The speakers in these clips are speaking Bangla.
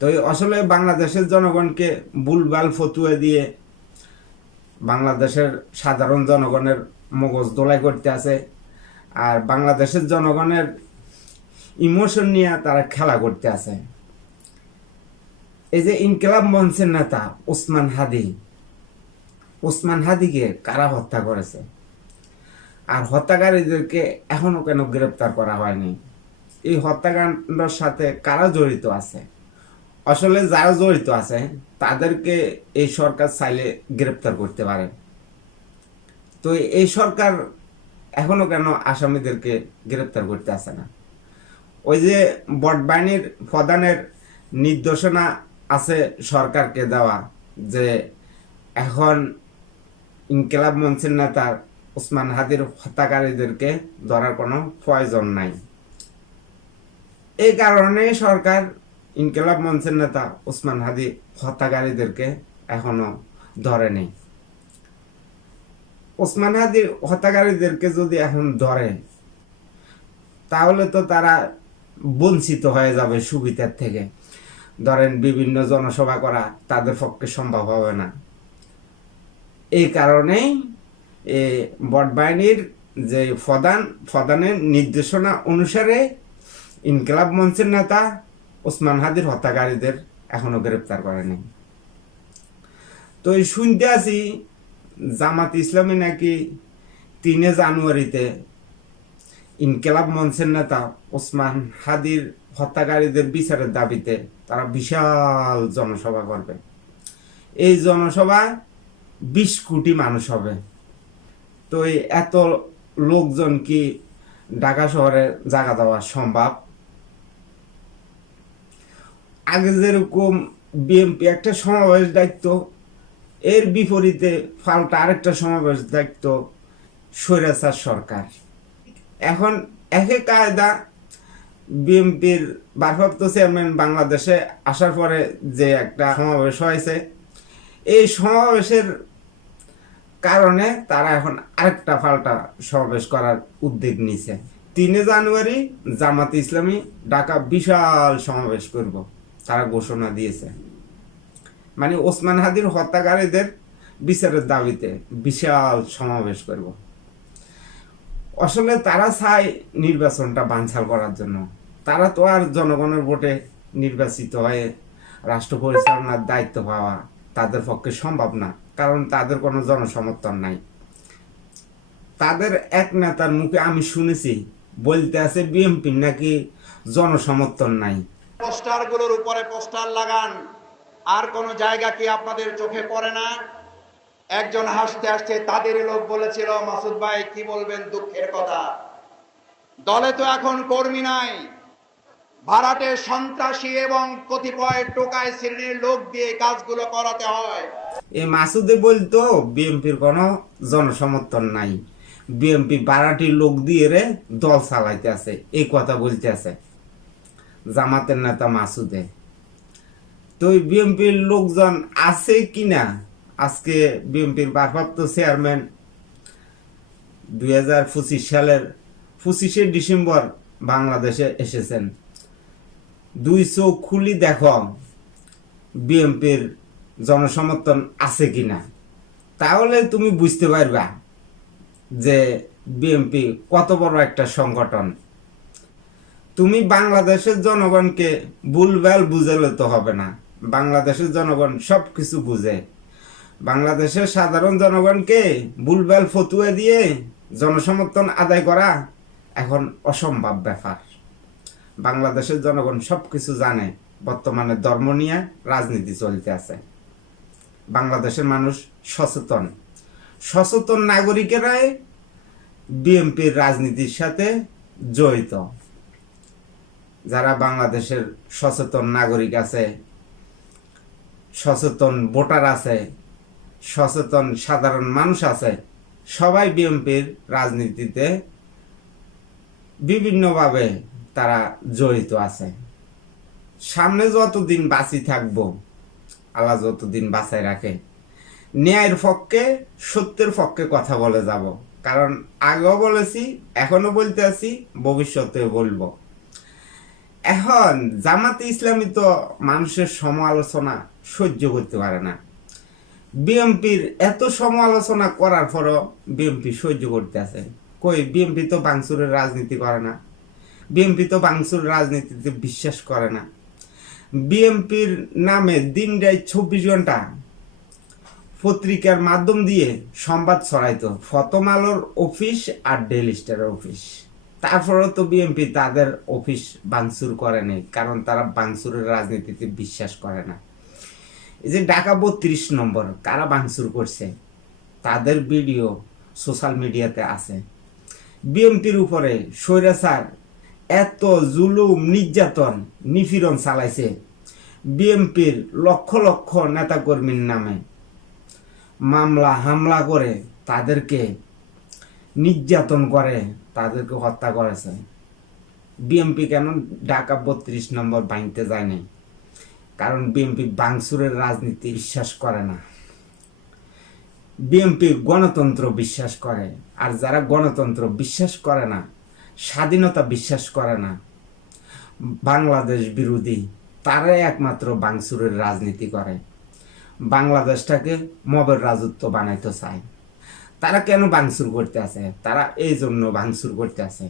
তো আসলে বাংলাদেশের জনগণকে বুলবাল ফতুয়া দিয়ে বাংলাদেশের সাধারণ জনগণের মগজ দোলাই করতে আছে। আর বাংলাদেশের জনগণের ইমোশন নিয়ে তারা খেলা করতে আছে। এই যে ইনকিলাব মঞ্চের নেতা ওসমান হাদি, ওসমান হাদিকে কারা হত্যা করেছে? আর হত্যাকারীদেরকে এখনও কেন গ্রেপ্তার করা হয়নি? এই হত্যাকাণ্ডের সাথে কারা জড়িত আছে? আসলে যারা জড়িত আছে, তাদেরকে এই সরকার চাইলে গ্রেপ্তার করতে পারে। তো এই সরকার এখনও কেন আসামিদেরকে গ্রেপ্তার করতে আসে না? ওই যে বটবাহিনীর প্রধানের নির্দেশনা আছে সরকারকে দেওয়া, যে এখন ইনকেলাব মঞ্চের নেতার ওসমান হাদির হত্যাকারীদেরকে ধরার কোনো প্রয়োজন নাই। এই কারণে সরকার ইনকেলাব মঞ্চের নেতা ওসমান হাদি হত্যাকারীদেরকে এখনও ধরেনি ওসমান হাদির হত্যাকারীদেরকে যদি এখন ধরে, তাহলে তো তারা বঞ্চিত হয়ে যাবে সুবিধার থেকে। ধরেন বিভিন্ন জনসভা করা তাদের পক্ষে সম্ভব হবে না। এই কারণেই এ বটবাহিনীর যে প্রধান, প্রধানের নির্দেশনা অনুসারে ইনকলাব মঞ্চের নেতা ওসমান হাদির হত্যাকারীদের এখনও গ্রেপ্তার করেনি। তো শুনতে আছি, জামাত ইসলামী নাকি তিনে জানুয়ারিতে ইনকেলাব মঞ্চের নেতা ওসমান হাদির হত্যাকারীদের বিচারের দাবিতে তারা বিশাল জনসভা করবে। এই জনসভা বিশ কোটি মানুষ হবে। তো এত লোকজন কি ঢাকা শহরে জায়গা দেওয়া সম্ভব? আগে যেরকম বিএমপি একটা সমাবেশ দায়িত্ব, এর বিপরীতে ফাল্টা আরেকটা সমাবেশ দায়িত্ব স্বৈরাচার সরকার। এখন একে কায়দা বিএনপির ভারপ্রাপ্ত চেয়ারম্যান বাংলাদেশে আসার পরে যে একটা সমাবেশ হয়েছে, এই সমাবেশের কারণে তারা এখন আরেকটা পাল্টা সমাবেশ করার উদ্যোগ নিছে তিনে জানুয়ারি জামাত ইসলামী ঢাকা বিশাল সমাবেশ করব। তারা ঘোষণা দিয়েছে। মানে ওসমান হাদির হত্যাকারীদের বিচারের দাবিতে বিশাল সমাবেশ করব। আসলে তারা চায় নির্বাচনটা বানচাল করার জন্য। তারা তো আর জনগণের ভোটে নির্বাচিত হয়ে রাষ্ট্র পরিচালনার দায়িত্ব পাওয়া তাদের পক্ষে সম্ভব না, কারণ তাদের কোনো জনসমর্থন নাই। তাদের এক নেতার মুখে আমি শুনেছি, বলতে আছে বিএমপি নাকি জনসমর্থন নাই। পোস্টারগুলোর উপরে পোস্টার লাগান। আর কোনো জায়গা কি আপনাদের চোখে পড়ে না? একজন হাসতে হাসতে তাদের লোক বলেছিল, মাসুদ ভাই, কি বলবেন দুঃখের কথা? দলে তো এখন কর্মী নাই। ভাড়াটে সন্ত্রাসী এবং কতিপয় টোকায় শ্রেণির লোক দিয়ে কাজগুলো করাতে হয়। এই মাসুদে বলতো বিএমপির কোনো জনসমর্থন নাই। বিএমপি বারাটির লোক দিয়ে রে দল চালাইতে আছে, এই কথা বলতে আছে। জামাতের নেতা মাসুদে। তো বিএমপির লোকজন আছে কিনা? আজকে বিএমপির ভারপ্রাপ্ত চেয়ারম্যান দুই হাজার পঁচিশ সালের পঁচিশে ডিসেম্বর বাংলাদেশে এসেছেন। দুই চোখ খুলি দেখো, বিএমপির জনসমর্থন আছে কিনা? তাহলে তুমি বুঝতে পারবা যে বিএমপি কত বড় একটা সংগঠন। তুমি বাংলাদেশের জনগণকে ভুলভাল বুঝালে তো হবে না। বাংলাদেশের জনগণ সব কিছু বুঝে। বাংলাদেশের সাধারণ জনগণকে ভুলভাল ফতুয়া দিয়ে জনসমর্থন আদায় করা এখন অসম্ভব ব্যাপার। বাংলাদেশের জনগণ সব কিছু জানে, বর্তমানে ধর্ম নিয়ে রাজনীতি চলতে আছে। বাংলাদেশের মানুষ সচেতন। সচেতন নাগরিকেরাই বিএনপির রাজনীতির সাথে জড়িত। যারা বাংলাদেশের সচেতন নাগরিক আছে, সচেতন ভোটার আছে, সচেতন সাধারণ মানুষ আছে, সবাই বিএনপির রাজনীতিতে বিভিন্নভাবে তারা জড়িত আছে। সামনে যতদিন বাঁচি থাকব, আল্লাহ যতদিন বাঁচায় রাখে, ন্যায়ের পক্ষে, সত্যের পক্ষে কথা বলে যাব। কারণ আগেও বলেছি এখনও বলতে আছি ভবিষ্যতে বলব। এখন জামাতে ইসলামী তো মানুষের সমালোচনা সহ্য করতে পারে না। বিএমপির এত সমালোচনা করার পরও বিএমপি সহ্য করতে আছে। কই, বিএমপি তো বাংসুরের রাজনীতি করে না। বিএমপি তো বাংসুর রাজনীতিতে বিশ্বাস করে না। বিএমপির নামে দিন রাত চব্বিশ ঘণ্টা পত্রিকার মাধ্যম দিয়ে সংবাদ ছড়াইতো। প্রথম আলোর অফিস আর ডেলি স্টারের অফিস। তারপরেও তো বিএনপি তাদের অফিস বাংসুর করেনি কারণ তারা বাংসুরের রাজনীতিতে বিশ্বাস করে না। এই যে ঢাকা বত্রিশ নম্বর, কারা বাংসুর করছে? তাদের ভিডিও সোশ্যাল মিডিয়াতে আছে। বিএমপির উপরে স্বৈরাচার এত জুলুম, নির্যাতন, নিপীড়ন চালাইছে বিএমপির লক্ষ লক্ষ নেতাকর্মীর নামে। মামলা, হামলা করে তাদেরকে নির্যাতন করে তাদেরকে হত্যা করেছে বিএমপি কেন ঢাকা বত্রিশ নম্বর ভাঙতে যায়নি কারণ বিএমপি বাংসুরের রাজনীতি বিশ্বাস করে না। বিএমপি গণতন্ত্র বিশ্বাস করে, আর যারা গণতন্ত্র বিশ্বাস করে না, স্বাধীনতা বিশ্বাস করে না, বাংলাদেশ বিরোধী, তারাই একমাত্র বাংসুরের রাজনীতি করে। বাংলাদেশটাকে মবের রাজত্ব বানাইতে চায়। তারা কেন ভাঙচুর করতে আছে? তারা এই জন্য ভাঙচুর করতে আছে।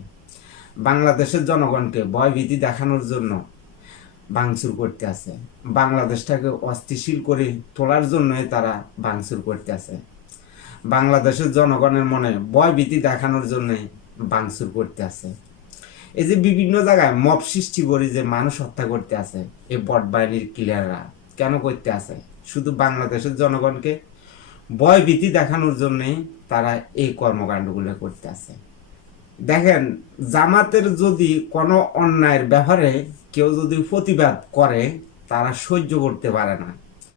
বাংলাদেশের জনগণকে ভয়ভীতি দেখানোর জন্য ভাঙচুর করতে আছে। বাংলাদেশটাকে অস্থিশীল করে তোলার জন্যই তারা ভাঙচুর করতে আছে। বাংলাদেশের জনগণের মনে ভয়ভীতি দেখানোর জন্য ভাঙচুর করতে আছে। এই যে বিভিন্ন জায়গায় মব সৃষ্টি করে যে মানুষ হত্যা করতে আছে, এই বট বাহিনীর ক্লিয়াররা কেন করতে আছে? শুধু বাংলাদেশের জনগণকে ভয় ভীতি দেখানোর জন্য তারা এই কর্মকাণ্ডগুলো করতে আছে দেখেন, জামাতের যদি কোনো অন্যায়ের ব্যাপারে কেউ যদি প্রতিবাদ করে, তারা সহ্য করতে পারে না।